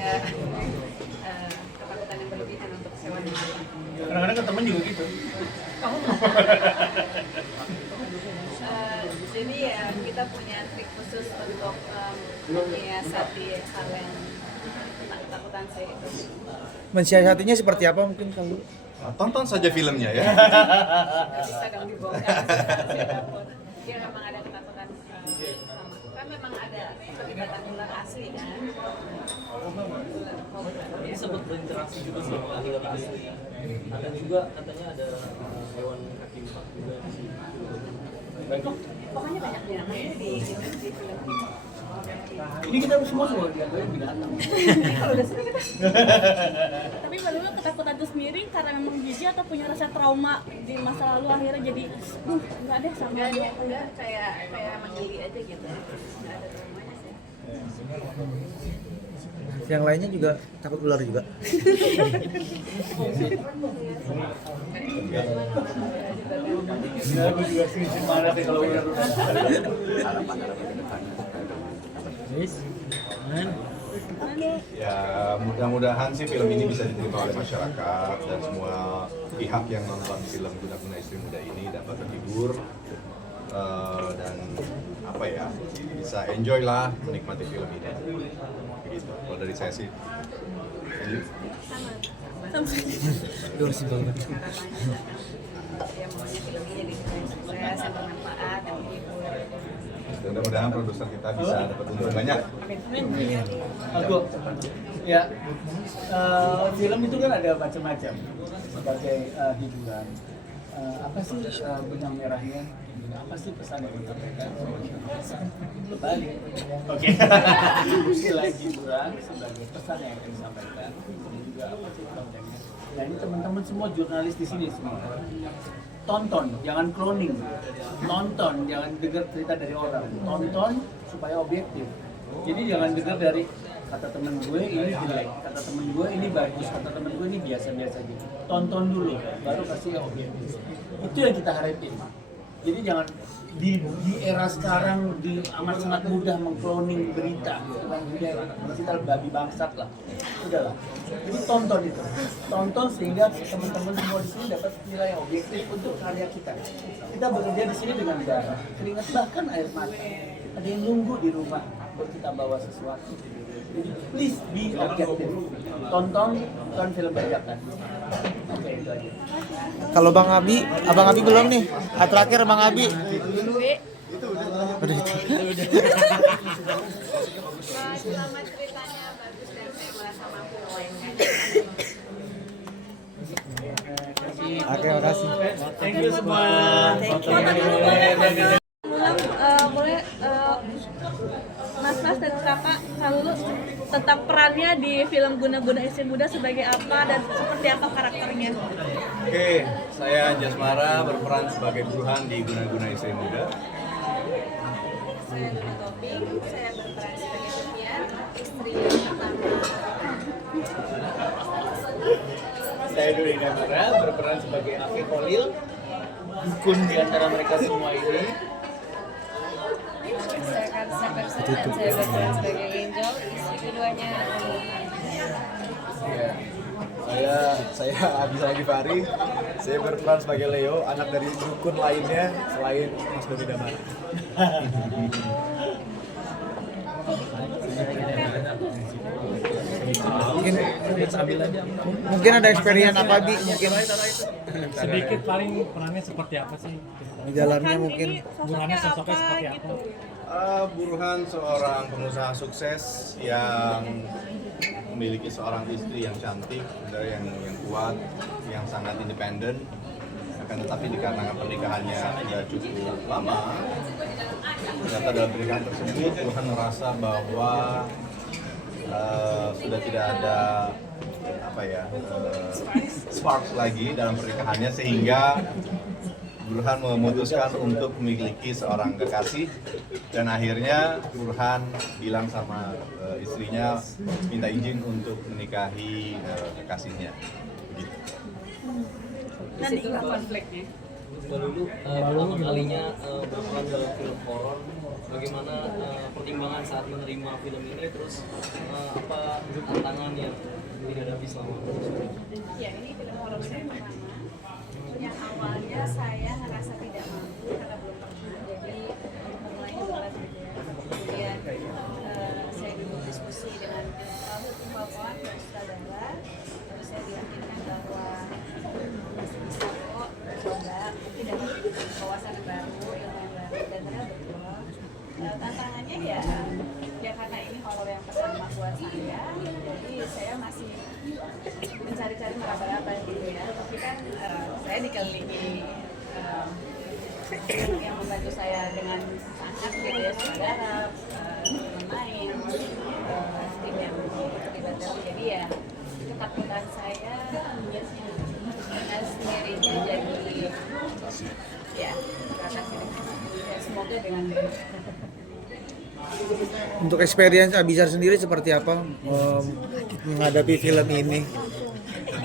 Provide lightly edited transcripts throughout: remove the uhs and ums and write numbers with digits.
ada ketakutan yang berlebihan untuk sewa di rumah. Kadang-kadang ke temen juga gitu. Kamu jadi ya kita punya trik khusus untuk menyiasati hal yang ketakutan saya itu. Mensiasatinya seperti apa mungkin kalau Tonton saja filmnya ya. Nggak bisa dong dibongkar. Dia memang ada ketakutan sama. Kan memang ada keterlibatan ular asli kan. Ini sempat berinteraksi juga sama ular asli. Ada juga katanya ada hewan kaki empat juga di sini. Pokoknya banyak binatangnya di film ini. Ini kita semua dianggap binatang. Kalau udah sering kita. Tapi baru ketakutan itu sendiri karena memang jijik atau punya rasa trauma di masa lalu akhirnya jadi nggak deh sama Enggak kayak emang geli aja gitu. Nggak ada traumanya sih. yang lainnya juga takut ular juga? Aku juga sih marah sih kalau udah Ya mudah-mudahan sih film ini bisa diterima oleh masyarakat dan semua pihak yang nonton film Guna-Guna Istri Muda ini dapat terhibur dan apa ya, bisa enjoy lah menikmati film ini. Begitu. Kalau dari saya sih. Ya maunya film ini jadi sukses, yang bermanfaat, yang menghibur. Mudah-mudahan produser kita bisa dapat untung banyak. aku ya film itu kan ada macam-macam sebagai hiburan. Apa sih benang merahnya? Apa sih pesan yang disampaikan? Balik. Oke. Selain hiburan sebagai pesan yang akan disampaikan, ini juga apa sih kontennya? Nah ini teman-teman semua jurnalis di sini semua. Tonton, jangan cloning. Nonton, jangan dengar cerita dari orang. Tonton supaya objektif. Jadi jangan dengar dari kata temen gue ini jelek, kata temen gue ini bagus, kata temen gue ini biasa-biasa gitu. Tonton dulu, baru kasih yang objektif. Itu yang kita harapin. Jadi jangan di era sekarang amat sangat mudah mengkloning berita, kita babi bangsat lah, udahlah. Jadi tonton itu, tonton sehingga teman-teman semua di sini dapat nilai yang objektif untuk karya kita. Kita bekerja di sini dengan darah, keringat bahkan air mata. Ada yang nunggu di rumah buat kita bawa sesuatu. Jadi please be objektif. Tonton bukan film bajakan. Oke, itu aja. Kalau Abang Abi belum nih. Terakhir Bang Abi. Udah itu. Selama ceritanya bagus dan saya merasa mampu memainkan. Oke, makasih. Thank you semua. boleh Mas dan kakak kalau tentang perannya di film Guna-Guna Istri Muda sebagai apa dan seperti apa karakternya? Oke, saya Jasmara berperan sebagai Burhan di Guna-Guna Istri Muda. Saya Nuna Toping, saya berperan sebagai Sofian, istri pertama. Saya Duri Damara berperan sebagai Afif Khalil, dukun di antara mereka semua ini. Saya Karsa Karsa dan saya berperan sebagai Angel, istri keduanya. Saya Abis Lagi Fari. Saya berperan sebagai Leo, anak dari dukun lainnya selain Mas Dodi Damara. Mungkin ada experience apa Bi? Mungkin Sedikit paling perannya seperti apa sih? jalannya mungkin. Burhannya sosoknya seperti apa? Gitu. Burhan seorang pengusaha sukses yang memiliki seorang istri yang cantik, yang kuat, yang sangat independen. Akan tetapi dikarenakan pernikahannya sudah cukup lama, ternyata dalam pernikahan tersebut Burhan merasa bahwa sudah tidak ada sparks lagi dalam pernikahannya, sehingga Burhan memutuskan untuk memiliki seorang kekasih, dan akhirnya Burhan bilang sama istrinya minta izin untuk menikahi kekasihnya. Begitu. Disitulah konfliknya. Mbak Lulu pertama kalinya berperan dalam film horor, bagaimana pertimbangan saat menerima film ini, terus apa tantangan yang dihadapi selama proses? Ya, ini film horor saya pertama. Yang awalnya saya ngerasa tidak mampu karena belum pernah, jadi mulainya berat gitu ya. Kemudian saya dulu diskusi dengan salah satu bapak dan sutradara, terus saya diyakinkan bahwa bisa kok coba, mungkin dapat wawasan baru, ilmu yang baru, dan ternyata betul. Tantangannya ya karena ini horor yang pertama buat saya, jadi saya masih mencari-cari meraba-raba gitu ya. Tapi kan saya dikelilingi yang membantu saya dengan sangat gitu ya, saudara, pemain, tim yang terlibat dalam. Jadi ya ketakutan saya sendirinya jadi ya rasa ya, semoga dengan Untuk experience Abizar sendiri seperti apa menghadapi film ini?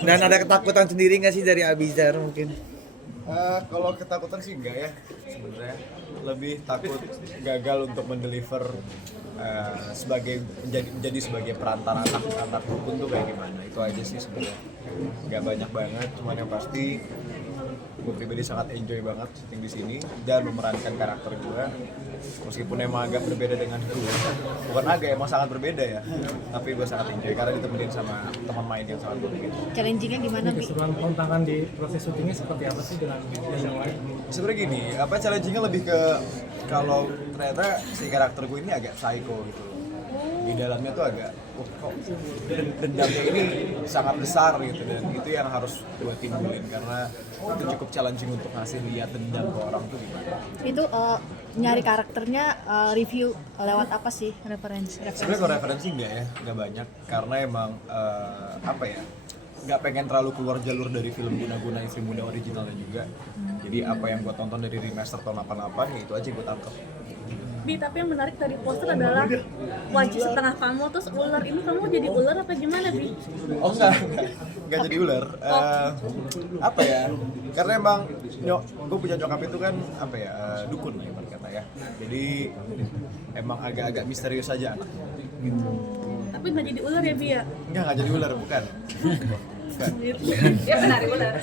Dan ada ketakutan sendiri nggak sih dari Abizar mungkin? Kalau ketakutan sih enggak ya sebenarnya, lebih takut gagal untuk mendeliver sebagai menjadi sebagai perantara anak dukun tuh kayak gimana, itu aja sih sebenarnya. Nggak banyak banget, cuman yang pasti gue pribadi sangat enjoy banget syuting di sini dan memerankan karakter gue, meskipun emang agak berbeda dengan gue, bukan agak, emang sangat berbeda ya, tapi gue sangat enjoy karena ditemenin sama teman main yang sangat berbeda. Challenging-nya gimana, Bi? Keseruan tantangan di proses syutingnya seperti apa sih dengan yang lain? Sebenarnya gini, challenging-nya lebih ke kalau ternyata si karakter gue ini agak psycho gitu. Di dalamnya tuh agak, kok dendamnya ini sangat besar gitu, dan itu yang harus gue timbulin karena itu cukup challenging untuk ngasih lihat dendam ke orang tuh gimana. Itu nyari karakternya review lewat apa sih referensi? Sebenarnya kalau referensi nggak banyak karena emang nggak pengen terlalu keluar jalur dari film Guna-Guna Istri Muda originalnya juga. Jadi apa yang gue tonton dari remaster tahun 88 ya itu aja gue tangkap. Bi, tapi yang menarik dari poster adalah wajah setengah kamu terus ular. Ini kamu jadi ular apa gimana, Bi? Oh enggak jadi ular. Apa ya? Karena emang gue punya nyokap itu kan dukun lah ibarat kata ya. Jadi emang agak-agak misterius aja anaknya. Gitu. Tapi nggak jadi ular ya, Bi ya? Enggak jadi ular, bukan. dia penari ular.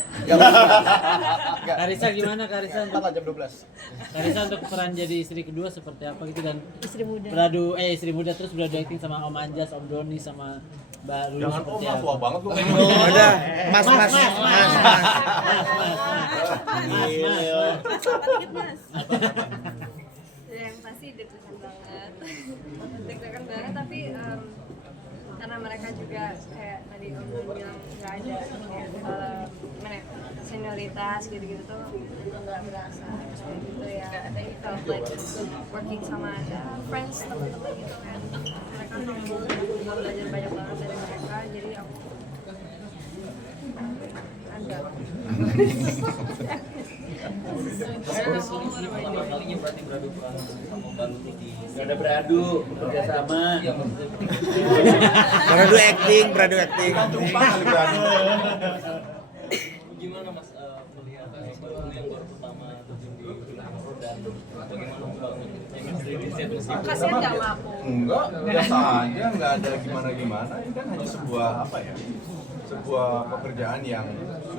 Karisa gimana Karisa untuk Jam 12. Karisa untuk peran jadi istri kedua seperti apa gitu, dan Istri muda. istri muda terus beradu acting sama Om Anjas, Om Doni sama Mbak Lulu Jangan seperti tua apa? banget gue. Udah, mas. Dikit, Mas. Yang pasti deg-degan banget. Deg-degan banget, tapi karena mereka juga kayak tadi Om bilang nggak ada senioritas gitu-gitu tuh nggak berasa kayak gitu ya. They felt like working sama friends, teman-teman gitu kan. Mereka tuh belajar banyak banget dari mereka, jadi aku agak Pertama kalinya berarti beradu peran sama Mbak Lulu di Gak ada beradu, kerjasama. Beradu acting. Tumpah kali berani. gimana Mas melihat Mbak Lulu yang baru pertama terjun di film horor dan bagaimana membangun chemistry di set meskipun kasihan nggak sama aku. Enggak, biasa aja, enggak ada gimana-gimana. Ini kan hanya sebuah pekerjaan yang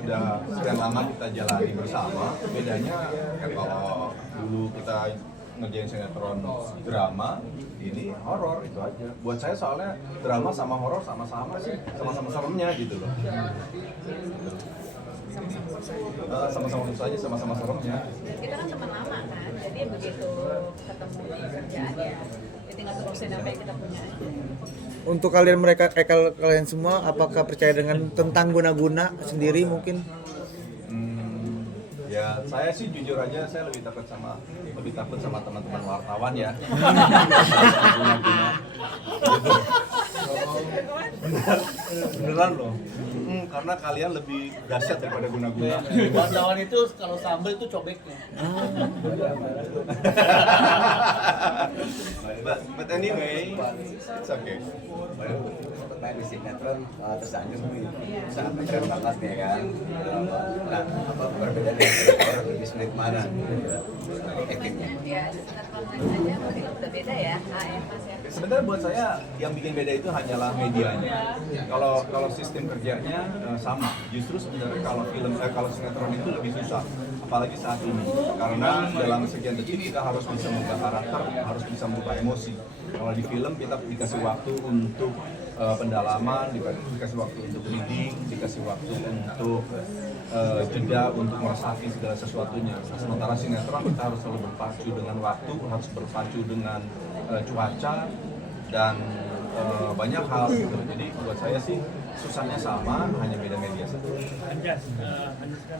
sudah sekian lama kita jalani bersama. Bedanya kan kalau dulu kita ngerjain sinetron drama, ini horor, itu aja. Buat saya soalnya drama sama horor sama-sama sih, sama-sama seremnya gitu loh. Sama-sama susahnya, sama-sama seremnya. Kita kan teman lama kan, jadi begitu ketemu di kerjaan ya tinggal terusin apa yang kita punya aja. Untuk kalian semua, apakah percaya dengan tentang guna-guna sendiri mungkin? Ya saya sih jujur aja saya lebih takut sama teman-teman wartawan ya. Beneran loh. Karena kalian lebih dahsyat daripada guna-guna. Wartawan itu kalau sambel itu cobeknya. But anyway, it's okay. main di sinetron tersanjung nih, sangat keren banget nih kan. Nah, apa berbeda dengan sinetron lebih sulit mana actingnya? Ya sinetron aja mungkin udah beda ya, Mas ya. Sebenarnya buat saya yang bikin beda itu hanyalah medianya. Kalau sistem kerjanya sama. Justru sebenarnya kalau sinetron itu lebih susah, apalagi saat ini. Karena dalam sekian detik kita harus bisa mengubah karakter, harus bisa mengubah emosi. Kalau di film kita dikasih waktu untuk pendalaman, dikasih waktu untuk reading, dikasih waktu untuk jeda untuk meresapi segala sesuatunya. Sementara sinetron kita harus selalu berpacu dengan waktu, harus berpacu dengan cuaca dan banyak hal gitu. Jadi buat saya sih susahnya sama, hanya beda media saja. Anjas kan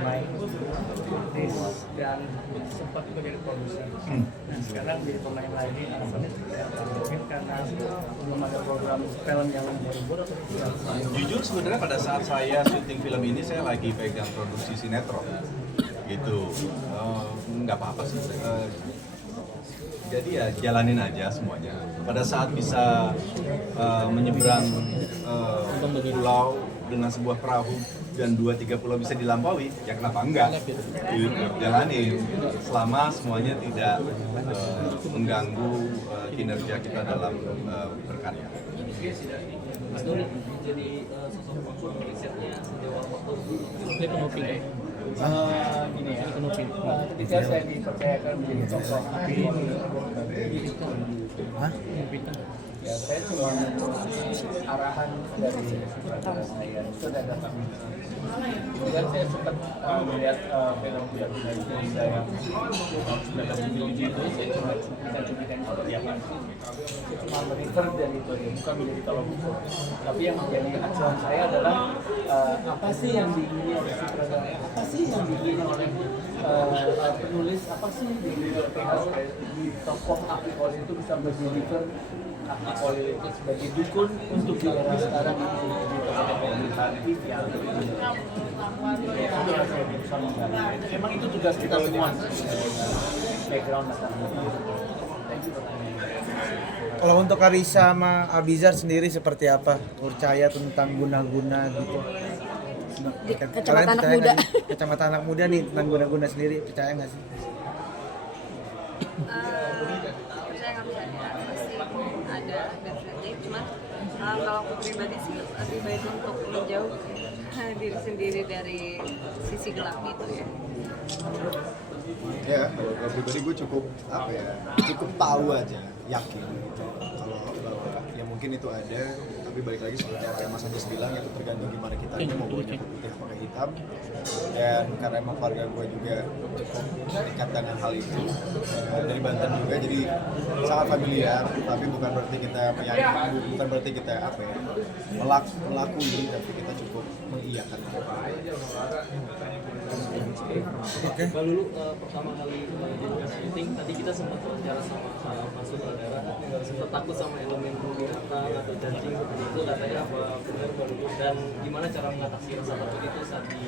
main artis dan sempat juga jadi produser. Nah sekarang jadi pemain lagi, alasannya seperti apa? Mungkin karena belum ada program film yang baru atau Jujur sebenarnya pada saat saya syuting film ini saya lagi pegang produksi sinetron gitu. Nggak apa-apa sih. Jadi ya jalanin aja semuanya. Pada saat bisa menyeberang pulau dengan sebuah perahu dan 2-3 pulau bisa dilampaui, ya kenapa enggak? Gitu. Jalanin. Selama semuanya tidak mengganggu kinerja kita dalam berkarya. Mas Doni jadi sosok risetnya sejauh apa tuh? Dia penoping. Gini ya, ketika saya dipercayakan menjadi tokoh ya saya cuma arahan dari sutradara saya itu sudah datang. Kemudian saya sempat melihat film-film dari Indonesia yang tahun 1977 itu saya cuma cuplikan seperti apa. Saya cuma merefer dari itu, bukan menjadi tolok ukur. Tapi yang menjadi acuan saya adalah apa sih yang diingini oleh sutradara, apa sih yang diingini oleh penulis, apa sih yang diingini oleh PH di tokoh Aki Kolil itu bisa berdeliver Aki Kolil itu sebagai dukun untuk di era sekarang ini di tokoh pemerintahan TV atau itu yang saya berusaha menggali. Emang itu tugas kita semua background masyarakat. Thank you pertanyaannya. Kalau untuk Karissa sama Abizar sendiri seperti apa? Percaya tentang guna-guna gitu? Kacamata anak percaya muda. nggak sih? Kacamata anak muda nih tentang guna-guna sendiri, percaya nggak sih? Percaya nggak percaya pasti ada definitely, cuman kalau aku pribadi sih lebih baik untuk menjauh diri sendiri dari sisi gelap itu ya. Ya, kalau pribadi gue cukup tahu aja, yakin gitu. Kalau bahwa ya mungkin itu ada, tapi balik lagi seperti apa yang Mas Anjas bilang, itu tergantung gimana kita mau bawanya putih pakai hitam. Dan karena emang keluarga gue juga cukup dekat dengan hal itu, dari Banten juga, jadi sangat familiar. Tapi bukan berarti kita meyakini, bukan berarti kita melakui, tapi kita cukup mengiyakan. Oke. Mbak Lulu pertama kali jadi syuting tadi kita sempat wawancara sama Mas Sutradara, sempat takut sama elemen binatang atau cacing seperti itu, katanya apa benar Mbak Lulu, dan gimana cara mengatasi rasa takut itu saat di